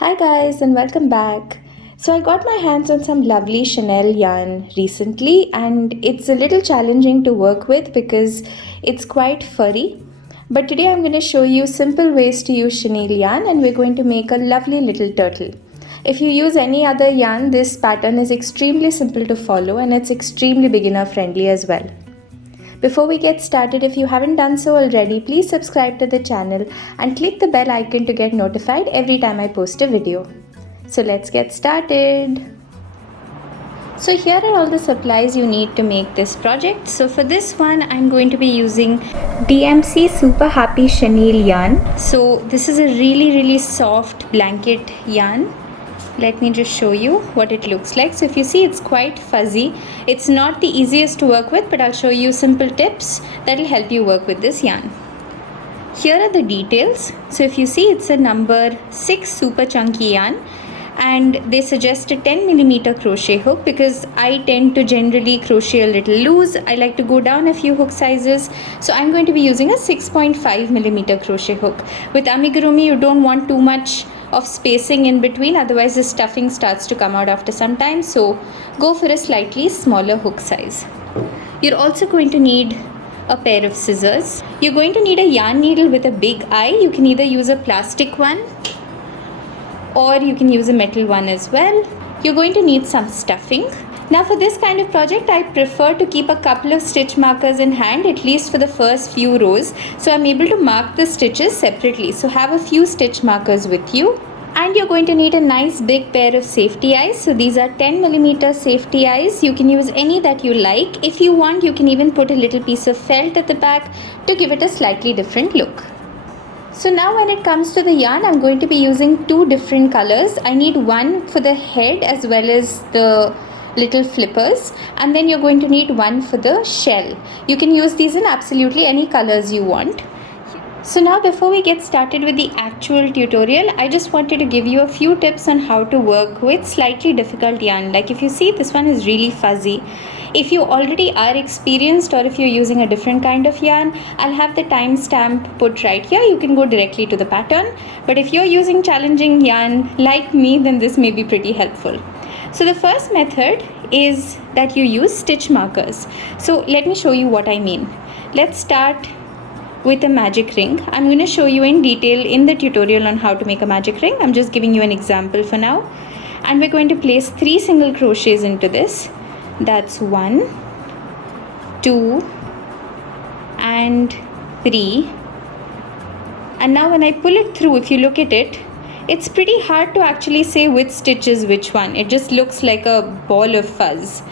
Hi guys and welcome back. So I got my hands on some lovely Chenille yarn recently and it's a little challenging to work with because it's quite furry. But today I'm going to show you simple ways to use Chenille yarn and we're going to make a lovely little turtle. If you use any other yarn, this pattern is extremely simple to follow and it's extremely beginner friendly as well. Before we get started, if you haven't done so already, please subscribe to the channel and click the bell icon to get notified every time I post a video. So let's get started. So here are all the supplies you need to make this project. So for this one, I'm going to be using DMC Super Happy Chenille yarn. So this is a really soft blanket yarn. Let me just show you what it looks like. So if you see, it's quite fuzzy. It's not the easiest to work with, but I'll show you simple tips that will help you work with this yarn. Here are the details. So if you see, it's a number 6 super chunky yarn and they suggest a 10mm crochet hook because I tend to generally crochet a little loose. I like to go down a few hook sizes. So I'm going to be using a 6.5mm crochet hook. With amigurumi, you don't want too much of spacing in between, otherwise the stuffing starts to come out after some time, so go for a slightly smaller hook size. You're also going to need a pair of scissors. You're going to need a yarn needle with a big eye. You can either use a plastic one or you can use a metal one as well. You're going to need some stuffing. Now for this kind of project, I prefer to keep a couple of stitch markers in hand, at least for the first few rows. So I'm able to mark the stitches separately. So have a few stitch markers with you. And you're going to need a nice big pair of safety eyes. So these are 10mm safety eyes. You can use any that you like. If you want, you can even put a little piece of felt at the back to give it a slightly different look. So now when it comes to the yarn, I'm going to be using two different colors. I need one for the head as well as the little flippers, and then you're going to need one for the shell. You can use these in absolutely any colors you want. So now before we get started with the actual tutorial, I just wanted to give you a few tips on how to work with slightly difficult yarn. Like if you see, this one is really fuzzy. If you already are experienced or if you're using a different kind of yarn, I'll have the timestamp put right here. You can go directly to the pattern. But if you're using challenging yarn like me, then this may be pretty helpful. So the first method is that you use stitch markers. So let me show you what I mean. Let's start with a magic ring. I'm going to show you in detail in the tutorial on how to make a magic ring. I'm just giving you an example for now. And we're going to place 3 single crochets into this. That's 1, 2, and 3. And now when I pull it through, if you look at it, it's pretty hard to actually say which stitch is which one. It just looks like a ball of fuzz.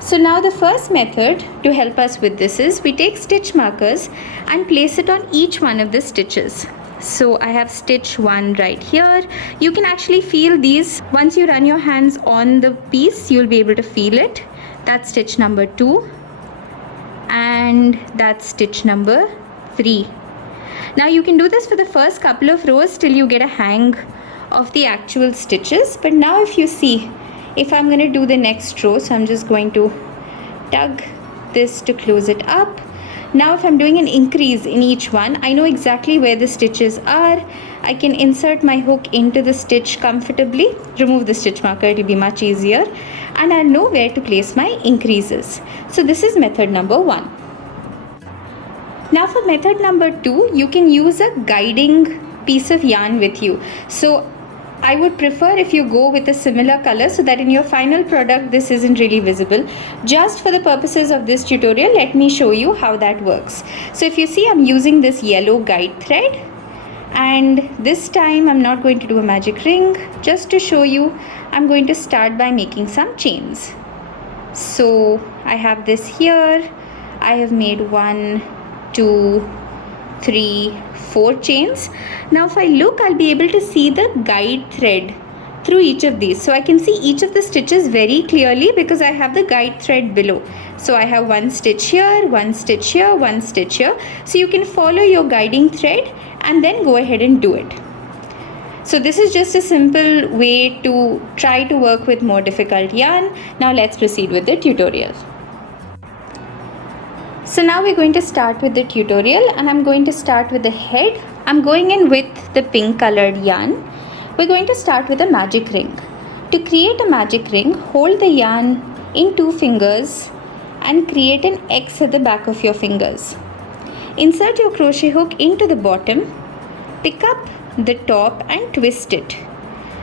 So now the first method to help us with this is we take stitch markers and place it on each one of the stitches. So I have stitch 1 right here. You can actually feel these. Once you run your hands on the piece, you'll be able to feel it. That's stitch number 2 and that's stitch number 3. Now you can do this for the first couple of rows till you get a hang of the actual stitches. But now if you see, if I'm going to do the next row, so I'm just going to tug this to close it up. Now if I'm doing an increase in each one, I know exactly where the stitches are. I can insert my hook into the stitch comfortably, remove the stitch marker, it will be much easier, and I'll know where to place my increases. So this is method number 1. Now for method number 2, you can use a guiding piece of yarn with you. So I would prefer if you go with a similar color so that in your final product this isn't really visible. Just for the purposes of this tutorial, let me show you how that works. So if you see, I'm using this yellow guide thread, and this time I'm not going to do a magic ring. Just to show you, I'm going to start by making some chains. So I have this here. I have made 1, 2, 3, 4 chains. Now if I look, I'll be able to see the guide thread through each of these. So I can see each of the stitches very clearly because I have the guide thread below. So I have 1 stitch here, 1 stitch here, 1 stitch here. So you can follow your guiding thread and then go ahead and do it. So this is just a simple way to try to work with more difficult yarn. Now let's proceed with the tutorial. So now we're going to start with the tutorial and I'm going to start with the head. I'm going in with the pink colored yarn. we're going to start with a magic ring. To create a magic ring, hold the yarn in 2 fingers and create an X at the back of your fingers. Insert your crochet hook into the bottom, pick up the top and twist it.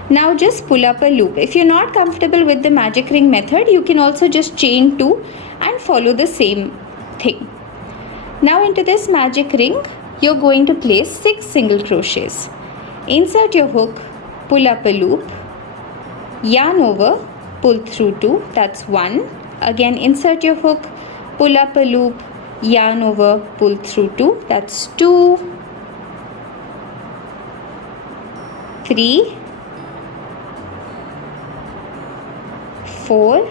Now just pull up a loop. If you're not comfortable with the magic ring method, you can also just chain 2 and follow the same thing. Now into this magic ring, you're going to place 6 single crochets. Insert your hook, pull up a loop, yarn over, pull through 2, that's 1. Again insert your hook, pull up a loop, yarn over, pull through 2, that's 2, 3, 4,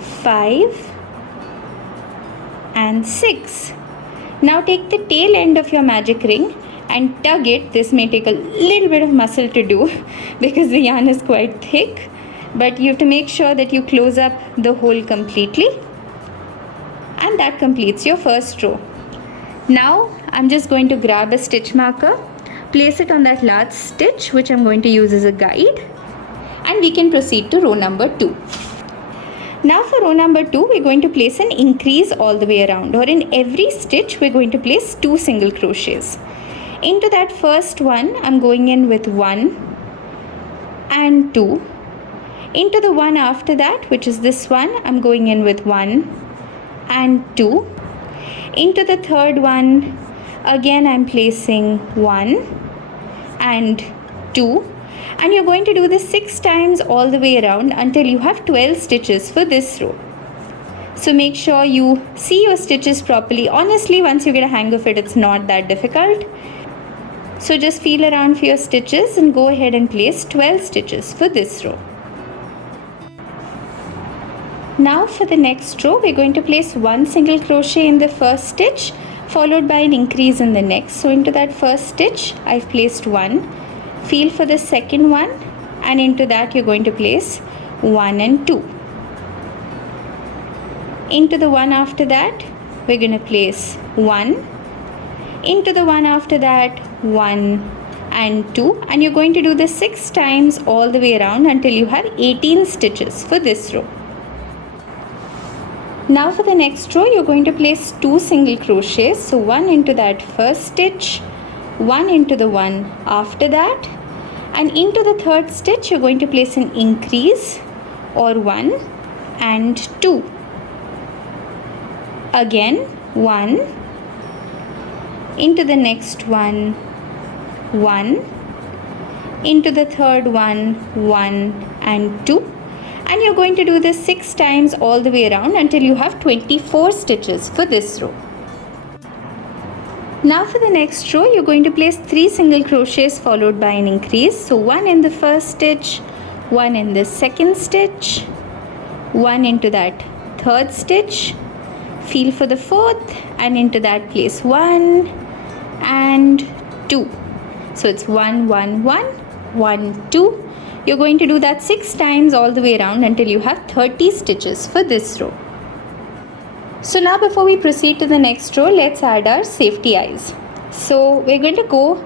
5 and 6. Now take the tail end of your magic ring and tug it. This may take a little bit of muscle to do because the yarn is quite thick, but you have to make sure that you close up the hole completely, and that completes your first row. Now I'm just going to grab a stitch marker, place it on that last stitch which I'm going to use as a guide, and we can proceed to row number 2. Now for row number 2, we're going to place an increase all the way around, or in every stitch we're going to place 2 single crochets. Into that first one, I'm going in with 1 and 2. Into the one after that, which is this one, I'm going in with 1 and 2. Into the third one, again I'm placing 1 and 2. And you're going to do this 6 times all the way around until you have 12 stitches for this row. So make sure you see your stitches properly. Honestly, once you get a hang of it, it's not that difficult. So just feel around for your stitches and go ahead and place 12 stitches for this row. Now for the next row, we're going to place 1 single crochet in the first stitch, followed by an increase in the next. So into that first stitch, I've placed 1. Feel for the second one, and into that you're going to place 1 and 2. Into the one after that, we're going to place 1. Into the one after that, 1 and 2. And you're going to do this 6 times all the way around until you have 18 stitches for this row. Now for the next row, you're going to place 2 single crochets. So 1 into that first stitch, 1 into the one after that, and into the third stitch you're going to place an increase, or 1 and 2. Again 1, into the next one, 1, into the third one, 1 and 2, and you're going to do this 6 times all the way around until you have 24 stitches for this row. Now for the next row, you're going to place 3 single crochets followed by an increase. So 1 in the first stitch, 1 in the second stitch, 1 into that third stitch, feel for the fourth, and into that place 1 and 2. So it's 1, 1, 1, 1, 2. You're going to do that 6 times all the way around until you have 30 stitches for this row. So now before we proceed to the next row, let's add our safety eyes. So we're going to go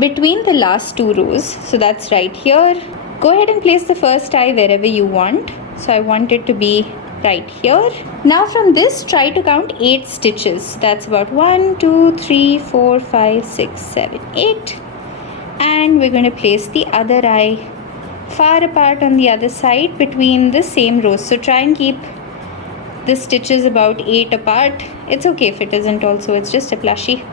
between the last 2 rows. So that's right here. Go ahead and place the first eye wherever you want. So I want it to be right here. Now from this, try to count 8 stitches. That's about 1, 2, 3, 4, 5, 6, 7, 8. And we're going to place the other eye far apart on the other side between the same rows. So try and keep the stitches about 8 apart. It's okay if it isn't also, it's just a plushie.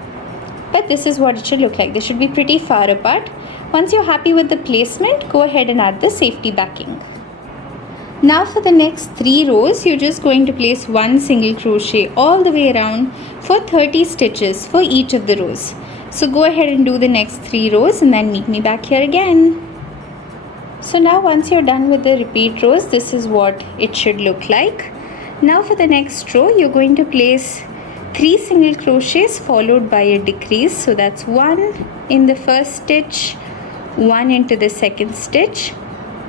But this is what it should look like. They should be pretty far apart. Once you're happy with the placement, go ahead and add the safety backing. Now for the next 3 rows, you're just going to place 1 single crochet all the way around for 30 stitches for each of the rows. So go ahead and do the next 3 rows and then meet me back here again. So now once you're done with the repeat rows, this is what it should look like. Now for the next row, you're going to place 3 single crochets followed by a decrease. So that's 1 in the first stitch, 1 into the second stitch,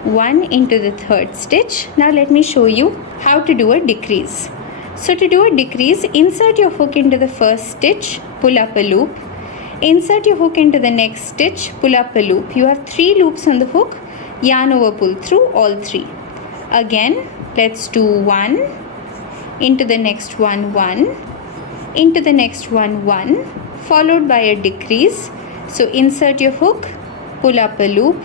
1 into the third stitch. Now let me show you how to do a decrease. So to do a decrease, insert your hook into the first stitch, pull up a loop. Insert your hook into the next stitch, pull up a loop. You have 3 loops on the hook, yarn over, pull through all 3. Again, let's do 1, into the next one, 1, into the next one, 1, followed by a decrease. So insert your hook, pull up a loop,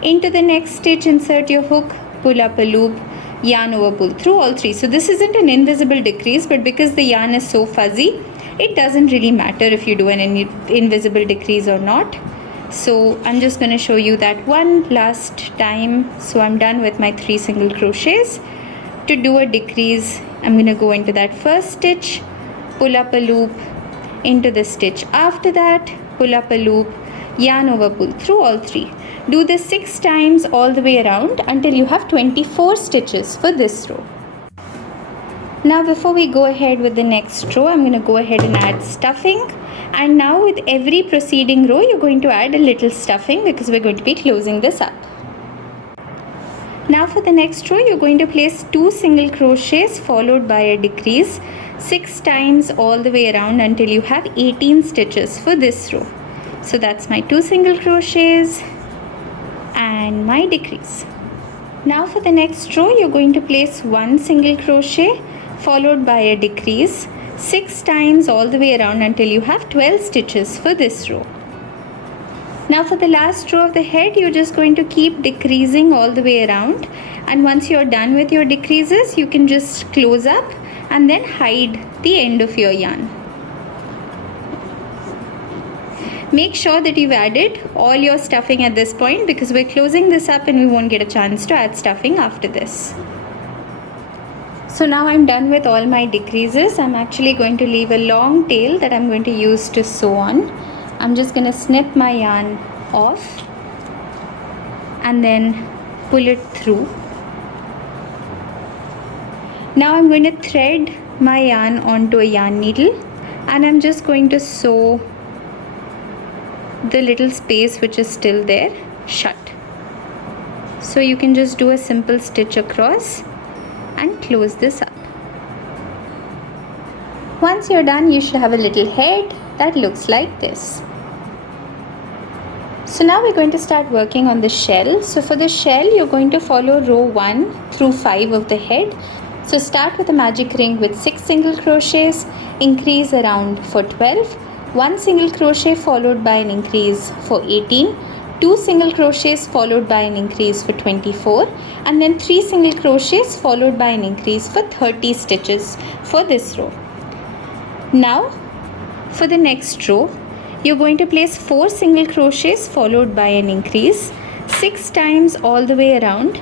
into the next stitch, insert your hook, pull up a loop, yarn over, pull through all 3. So this isn't an invisible decrease, but because the yarn is so fuzzy, it doesn't really matter if you do an invisible decrease or not. So I'm just going to show you that one last time. So I'm done with my 3 single crochets. To do a decrease, I'm going to go into that first stitch, pull up a loop, into the stitch after that, pull up a loop, yarn over, pull through all 3. Do this 6 times all the way around until you have 24 stitches for this row. Now before we go ahead with the next row, I'm going to go ahead and add stuffing. And now with every preceding row, you're going to add a little stuffing because we're going to be closing this up. Now for the next row, you're going to place 2 single crochets followed by a decrease 6 times all the way around until you have 18 stitches for this row. So that's my 2 single crochets and my decrease. Now for the next row, you're going to place 1 single crochet followed by a decrease 6 times all the way around until you have 12 stitches for this row. Now for the last row of the head, you're just going to keep decreasing all the way around, and once you're done with your decreases, you can just close up and then hide the end of your yarn. Make sure that you've added all your stuffing at this point because we're closing this up and we won't get a chance to add stuffing after this. So now I'm done with all my decreases. I'm actually going to leave a long tail that I'm going to use to sew on. I'm just going to snip my yarn off and then pull it through. Now I'm going to thread my yarn onto a yarn needle and I'm just going to sew the little space which is still there shut. So you can just do a simple stitch across and close this up. Once you're done, you should have a little head that looks like this. So now we're going to start working on the shell. So for the shell, you're going to follow row 1 through 5 of the head. So start with a magic ring with 6 single crochets, increase around for 12, 1 single crochet followed by an increase for 18, 2 single crochets followed by an increase for 24, and then 3 single crochets followed by an increase for 30 stitches for this row. Now for the next row, you're going to place 4 single crochets followed by an increase 6 times all the way around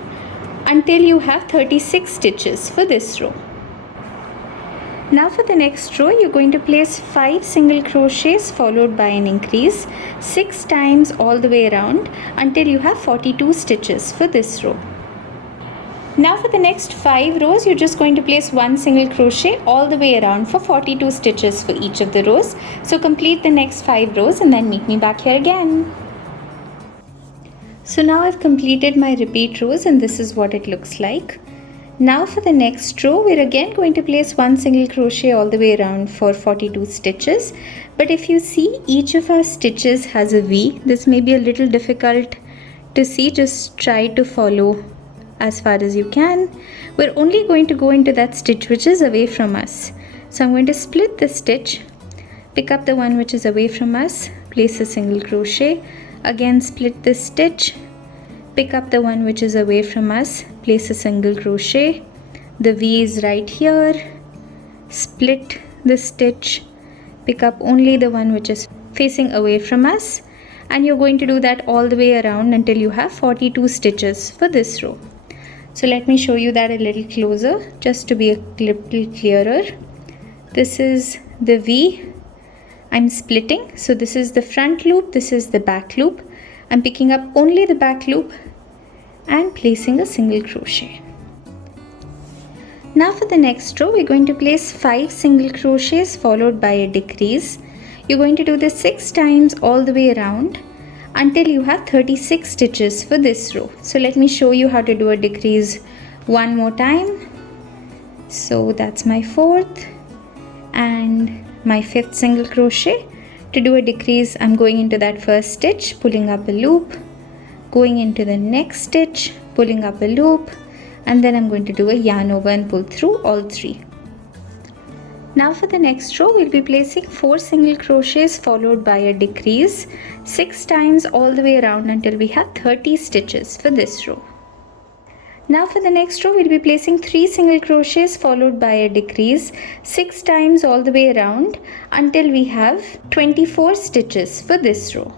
until you have 36 stitches for this row. Now for the next row, you're going to place 5 single crochets followed by an increase 6 times all the way around until you have 42 stitches for this row. Now for the next 5 rows, you're just going to place 1 single crochet all the way around for 42 stitches for each of the rows. So complete the next 5 rows and then meet me back here again. So now I've completed my repeat rows and this is what it looks like. Now for the next row, we're again going to place 1 single crochet all the way around for 42 stitches. But if you see, each of our stitches has a V. This may be a little difficult to see, just try to follow as far as you can. We're only going to go into that stitch which is away from us. So I'm going to split the stitch, pick up the one which is away from us, place a single crochet, again split the stitch, pick up the one which is away from us, place a single crochet, the V is right here, split the stitch, pick up only the one which is facing away from us, and you're going to do that all the way around until you have 42 stitches for this row. So let me show you that a little closer just to be a little clearer. This is the V I'm splitting. So this is the front loop, this is the back loop. I'm picking up only the back loop and placing a single crochet. Now for the next row, we're going to place 5 single crochets followed by a decrease. You're going to do this 6 times all the way around until you have 36 stitches for this row. So let me show you how to do a decrease one more time. So that's my 4th and my 5th single crochet. To do a decrease, I'm going into that first stitch, pulling up a loop, going into the next stitch, pulling up a loop, and then I'm going to do a yarn over and pull through all 3. Now for the next row, we'll be placing 4 single crochets followed by a decrease 6 times all the way around until we have 30 stitches for this row. Now for the next row, we'll be placing 3 single crochets followed by a decrease 6 times all the way around until we have 24 stitches for this row.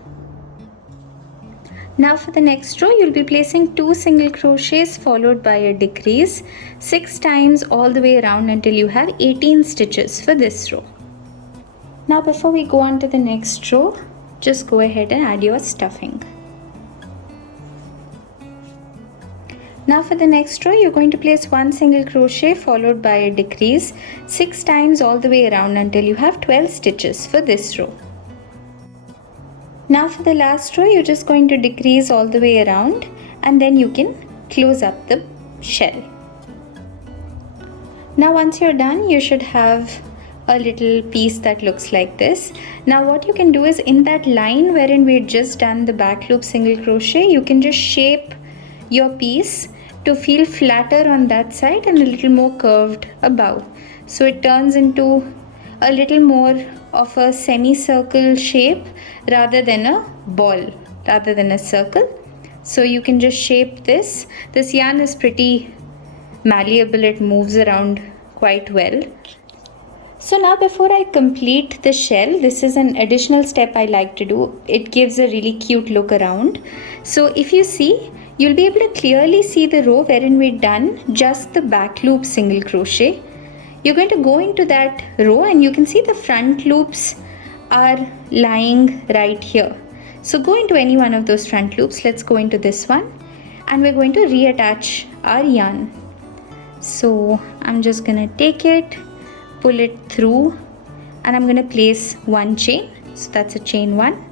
Now for the next row, you'll be placing 2 single crochets followed by a decrease 6 times all the way around until you have 18 stitches for this row. Now before we go on to the next row, just go ahead and add your stuffing. Now for the next row, you're going to place 1 single crochet followed by a decrease 6 times all the way around until you have 12 stitches for this row. Now for the last row, you're just going to decrease all the way around and then you can close up the shell. Now once you're done, you should have a little piece that looks like this. Now what you can do is, in that line wherein we'd just done the back loop single crochet, you can just shape your piece to feel flatter on that side and a little more curved above. So it turns into a little more of a semicircle shape rather than a ball, rather than a circle. So you can just shape this. This yarn is pretty malleable, it moves around quite well. So now before I complete the shell, this is an additional step I like to do. It gives a really cute look around. So if you see, you'll be able to clearly see the row wherein we've done just the back loop single crochet. You're going to go into that row and you can see the front loops are lying right here. So go into any one of those front loops. Let's go into this one and we're going to reattach our yarn. So I'm just going to take it, pull it through, and I'm going to place 1 chain. So that's a chain 1.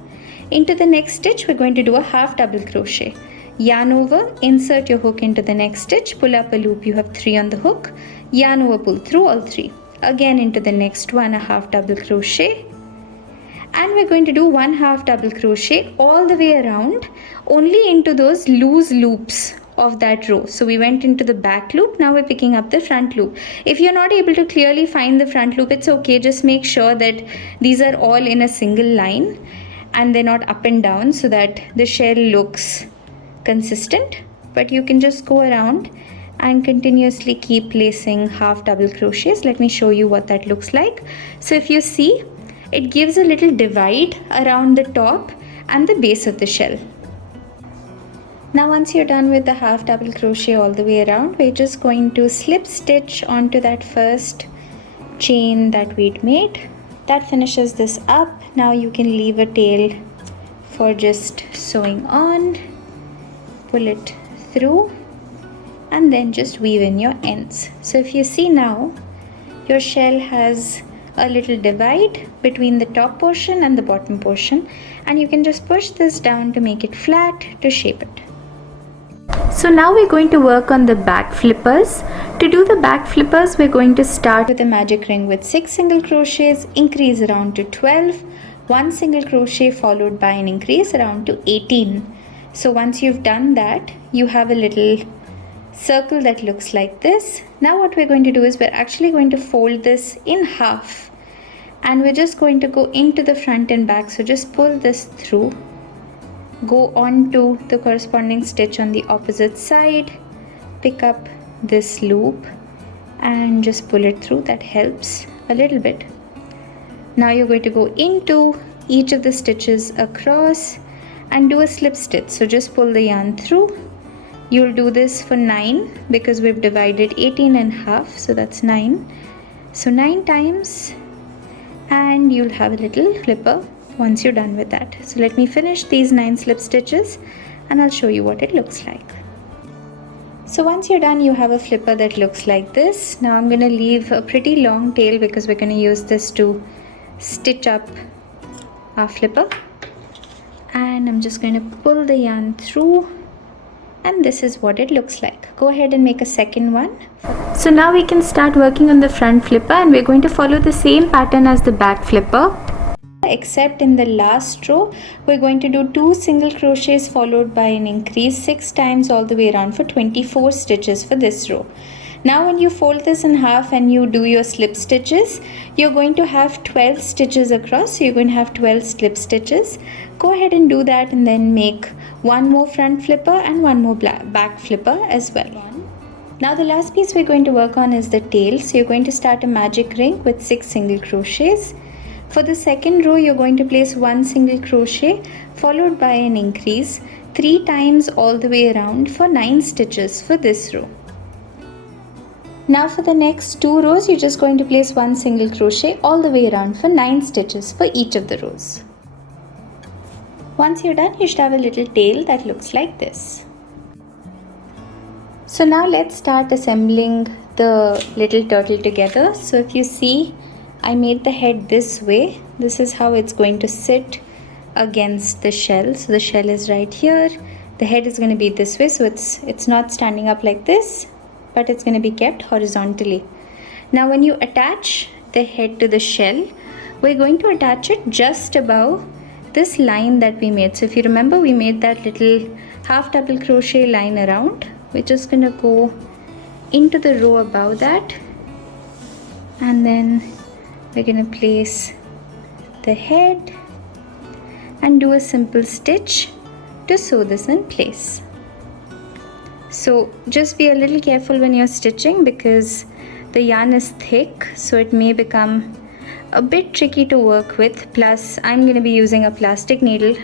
Into the next stitch, we're going to do a half double crochet. Yarn over, insert your hook into the next stitch, pull up a loop, you have 3 on the hook, yarn over, pull through all 3. Again into the next one, a half double crochet, and we're going to do 1 half double crochet all the way around, only into those loose loops of that row. So we went into the back loop, now we're picking up the front loop. If you're not able to clearly find the front loop, it's okay, just make sure that these are all in a single line and they're not up and down so that the shell looks consistent. But you can just go around and continuously keep placing half double crochets. Let me show you what that looks like. So if you see, it gives a little divide around the top and the base of the shell. Now once you're done with the half double crochet all the way around, we're just going to slip stitch onto that first chain that we'd made. That finishes this up. Now you can leave a tail for just sewing on. Pull it through and then just weave in your ends. So if you see now, your shell has a little divide between the top portion and the bottom portion, and you can just push this down to make it flat to shape it. So now we're going to work on the back flippers. To do the back flippers, we're going to start with a magic ring with 6 single crochets, increase around to 12, 1 single crochet followed by an increase around to 18. So once you've done that, you have a little circle that looks like this. Now what we're going to do is we're actually going to fold this in half and we're just going to go into the front and back. So just pull this through, go on to the corresponding stitch on the opposite side, pick up this loop and just pull it through. That helps a little bit. Now you're going to go into each of the stitches across and do a slip stitch. So just pull the yarn through. You'll do this for 9 because we've divided 18 in half, so that's 9. So 9 times and you'll have a little flipper once you're done with that. So let me finish these 9 slip stitches and I'll show you what it looks like. So once you're done, you have a flipper that looks like this. Now I'm going to leave a pretty long tail because we're going to use this to stitch up our flipper. And I'm just going to pull the yarn through and this is what it looks like. Go ahead and make a second one. So now we can start working on the front flipper and we're going to follow the same pattern as the back flipper. except in the last row we're going to do 2 single crochets followed by an increase 6 times all the way around for 24 stitches for this row. Now when you fold this in half and you do your slip stitches, you're going to have 12 stitches across, so you're going to have 12 slip stitches. Go ahead and do that and then make one more front flipper and one more back flipper as well. Now the last piece we're going to work on is the tail, so you're going to start a magic ring with 6 single crochets. For the second row you're going to place 1 single crochet followed by an increase 3 times all the way around for 9 stitches for this row. Now for the next 2 rows, you're just going to place 1 single crochet all the way around for 9 stitches for each of the rows. Once you're done, you should have a little tail that looks like this. So now let's start assembling the little turtle together. So if you see, I made the head this way. This is how it's going to sit against the shell. So the shell is right here. The head is going to be this way, so it's not standing up like this, but it's going to be kept horizontally. Now when you attach the head to the shell, we're going to attach it just above this line that we made. So if you remember, we made that little half double crochet line around. We're just going to go into the row above that, and then we're going to place the head and do a simple stitch to sew this in place. So just be a little careful when you're stitching because the yarn is thick, so it may become a bit tricky to work with. Plus I'm going to be using a plastic needle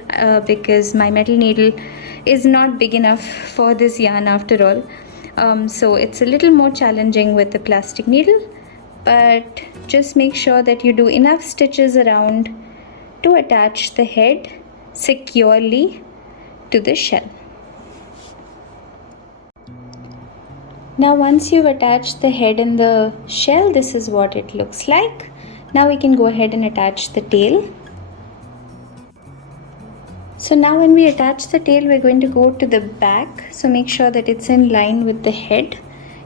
because my metal needle is not big enough for this yarn after all. So it's a little more challenging with the plastic needle, but just make sure that you do enough stitches around to attach the head securely to the shell. Now once you've attached the head and the shell, this is what it looks like. Now we can go ahead and attach the tail. So now when we attach the tail, we're going to go to the back. So make sure that it's in line with the head.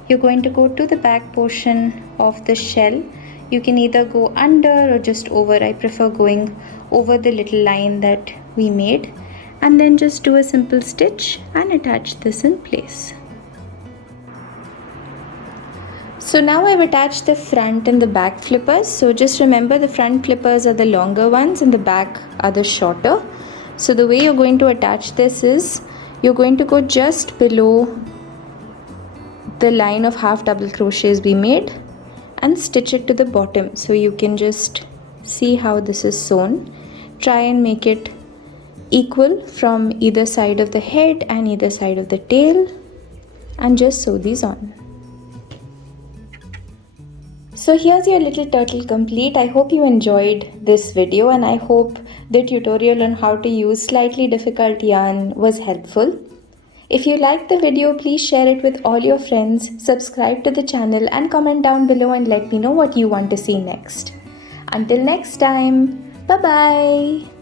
You're going to go to the back portion of the shell. You can either go under or just over. I prefer going over the little line that we made. And then just do a simple stitch and attach this in place. So now I've attached the front and the back flippers. So just remember, the front flippers are the longer ones and the back are the shorter. So the way you're going to attach this is you're going to go just below the line of half double crochets we made and stitch it to the bottom. So you can just see how this is sewn. Try and make it equal from either side of the head and either side of the tail, and just sew these on. So here's your little turtle complete. I hope you enjoyed this video, and I hope the tutorial on how to use slightly difficult yarn was helpful. If you liked the video, please share it with all your friends, subscribe to the channel and comment down below and let me know what you want to see next. Until next time, bye bye.